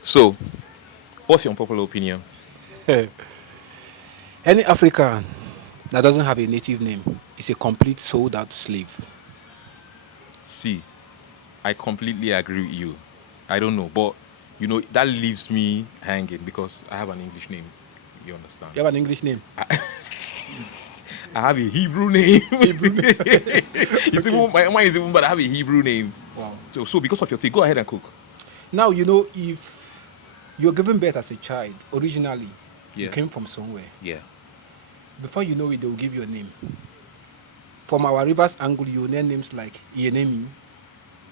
So, what's your unpopular opinion? Any African that doesn't have a native name is a complete sold out slave. See, I completely agree with you. I don't know, but that leaves me hanging because I have an English name. You understand? You have an English name? I have a Hebrew name. Hebrew name. It's Okay. even mine is even, but I have a Hebrew name. Wow. So because of your take, go ahead and cook. Now, if you're given birth as a child, originally, you Yeah. came from somewhere. Yeah. Before you know it, they will give you a name. From our reverse angle, you name names like Ienemi,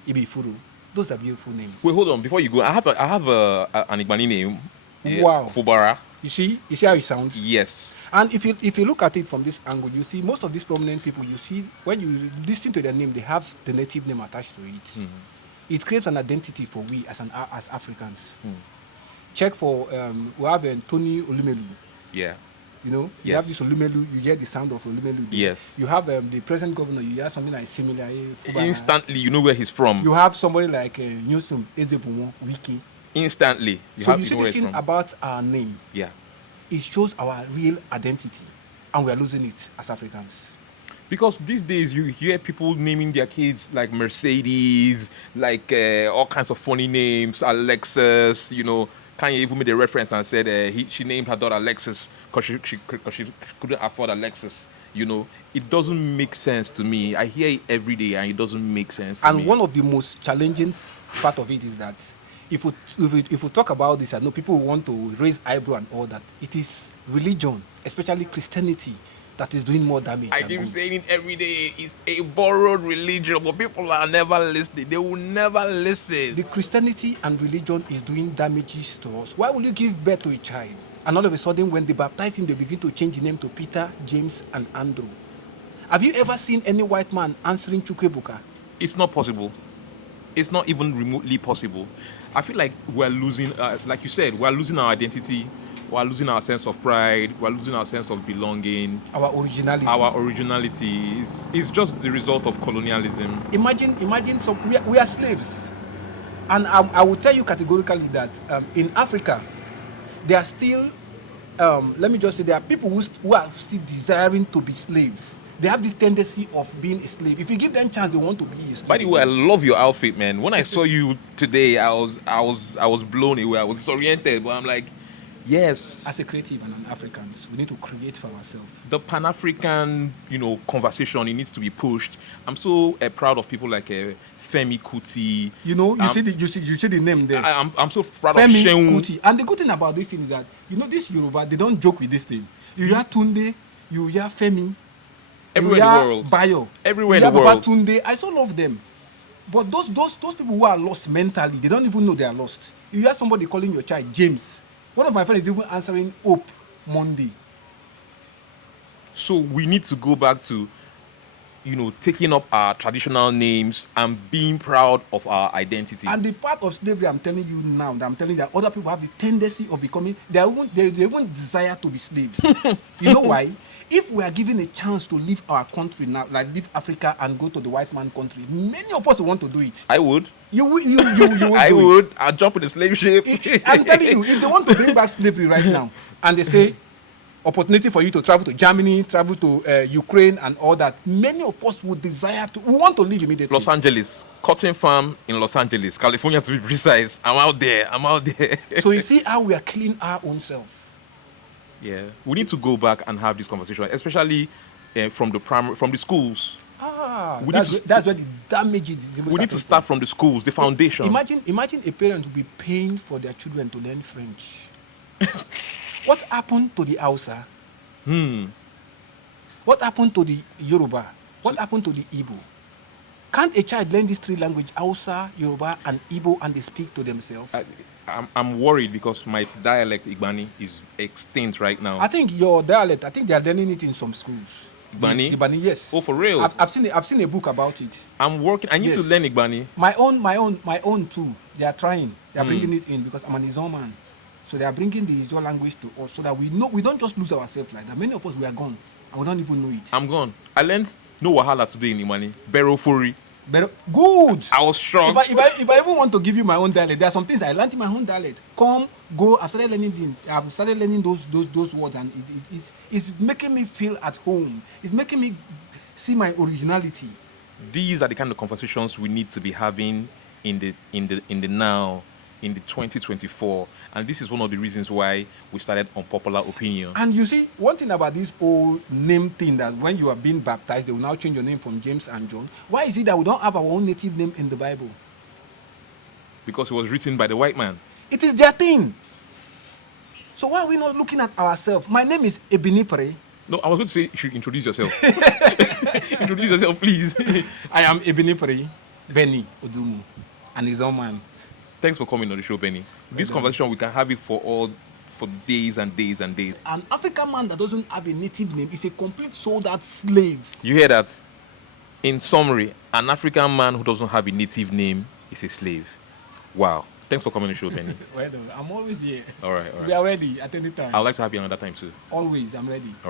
Ibifuru. Those are beautiful names. Wait, hold on. Before you go, I have an Igbani name. Yeah, Wow. Fubara. You see how it sounds? Yes. And if you look at it from this angle, you see most of these prominent people, you see when you listen to their name, they have the native name attached to it. It creates an identity for we as Africans. Check for we have Tony Olumelu. Yeah. You Yes. have this Olumelu, you hear the sound of Olumelu. There. Yes. You have the present governor, you hear something like similar. Instantly, you know where he's from. You have somebody like Newsom Ezebunwo Wiki. Instantly, So you know see where this he's thing from. about our name. Yeah. It shows our real identity, and we are losing it as Africans. Because these days you hear people naming their kids like Mercedes, like all kinds of funny names, Alexis. Kanye even made a reference and said she named her daughter Alexis because she couldn't afford Alexis. It doesn't make sense to me. I hear it every day and it doesn't make sense to And me. one of the most challenging part of it is that if we talk about this, I know people want to raise eyebrow and all that. It is religion, especially Christianity, that is doing more damage. I than keep good. saying it every day. It's a borrowed religion, but people are never listening. They will never listen. The Christianity and religion is doing damages to us. Why will you give birth to a child and all of a sudden when they baptize him, they begin to change the name to Peter, James, and Andrew? Have you ever seen any white man answering Chukwebuka? It's not possible. It's not even remotely possible. I feel like we're losing, like you said, we're losing our identity. We're losing our sense of pride. We're losing our sense of belonging. Our originality. Our originality is just the result of colonialism. Imagine we are slaves. And I will tell you categorically that in Africa, there are still, let me just say, there are people who are still desiring to be slaves. They have this tendency of being a slave. If you give them chance, they want to be a slave. By the way, I love your outfit, man. When I saw you today, I was blown away. I was disoriented, but I'm like, yes. As a creative and an Africans, we need to create for ourselves. The Pan-African, conversation, it needs to be pushed. I'm so proud of people like Femi Kuti. You see the name there. I'm so proud Femi of Sheun. Kuti. And the good thing about this thing is that this Yoruba, they don't joke with this thing. You hear Tunde, you hear Femi, Everywhere you in hear the world. Bayo, Everywhere you in hear the Baba world. Tunde. I so love them. But those people who are lost mentally, they don't even know they are lost. You hear somebody calling your child James. One of my friends is even answering Hope Monday. So we need to go back to, taking up our traditional names and being proud of our identity. And the part of slavery I'm telling you now, that I'm telling you that other people have the tendency of becoming, they even desire to be slaves. You know why? If we are given a chance to leave our country now, like leave Africa and go to the white man country, many of us will want to do it. I would. You would I do would. I'll jump in the slave ship. I'm telling you, if they want to bring back slavery right now, and they say opportunity for you to travel to Germany, travel to Ukraine and all that, many of us would desire to, we want to leave immediately. Los Angeles, cotton farm in Los Angeles, California to be precise. I'm out there. So you see how we are killing our own self. Yeah, we need to go back and have this conversation, especially from the schools. That's where the damage is. We need to start from the schools, the foundation. Imagine a parent will be paying for their children to learn French. What happened to the Hausa? What happened to the Yoruba? What happened to the Igbo? Can't a child learn these three languages, Hausa, Yoruba, and Igbo, and they speak to themselves? I'm worried because my dialect Igbani is extinct right now. I think your dialect, I think they are learning it in some schools. Igbani? Igbani, yes. Oh, for real? I've seen a book about it. I'm working. I need to Yes. learn Igbani. My own too. They are trying. They are bringing it in because I'm an Izon man. So they are bringing the Izon language to us so that we don't just lose ourselves like that. Many of us, we are gone and we don't even know it. I'm gone. I learned no wahala today in Imani. Berofori. But good. I was shocked. If I even want to give you my own dialect, there are some things I learned in my own dialect. Come, go. I've started learning those words, and it's making me feel at home. It's making me see my originality. These are the kind of conversations we need to be having in the now, in the 2024, and this is one of the reasons why we started Unpopular Opinion. And you see, one thing about this whole name thing, that when you are being baptized, they will now change your name from James and John. Why is it that we don't have our own native name in the Bible? Because it was written by the white man. It is their thing. So why are we not looking at ourselves? My name is Ebinipere. No, I was going to say you should introduce yourself. Introduce yourself, please. I am Ebinipere Benny Odumu, and his own man. Thanks for coming on the show, Benny. This conversation, we can have it for days and days and days. An African man that doesn't have a native name is a complete sold-out slave. You hear that? In summary, an African man who doesn't have a native name is a slave. Wow. Thanks for coming on the show, Benny. Well, I'm always here. All right. We are ready at any time. I'd like to have you another time too. Always, I'm ready. All right.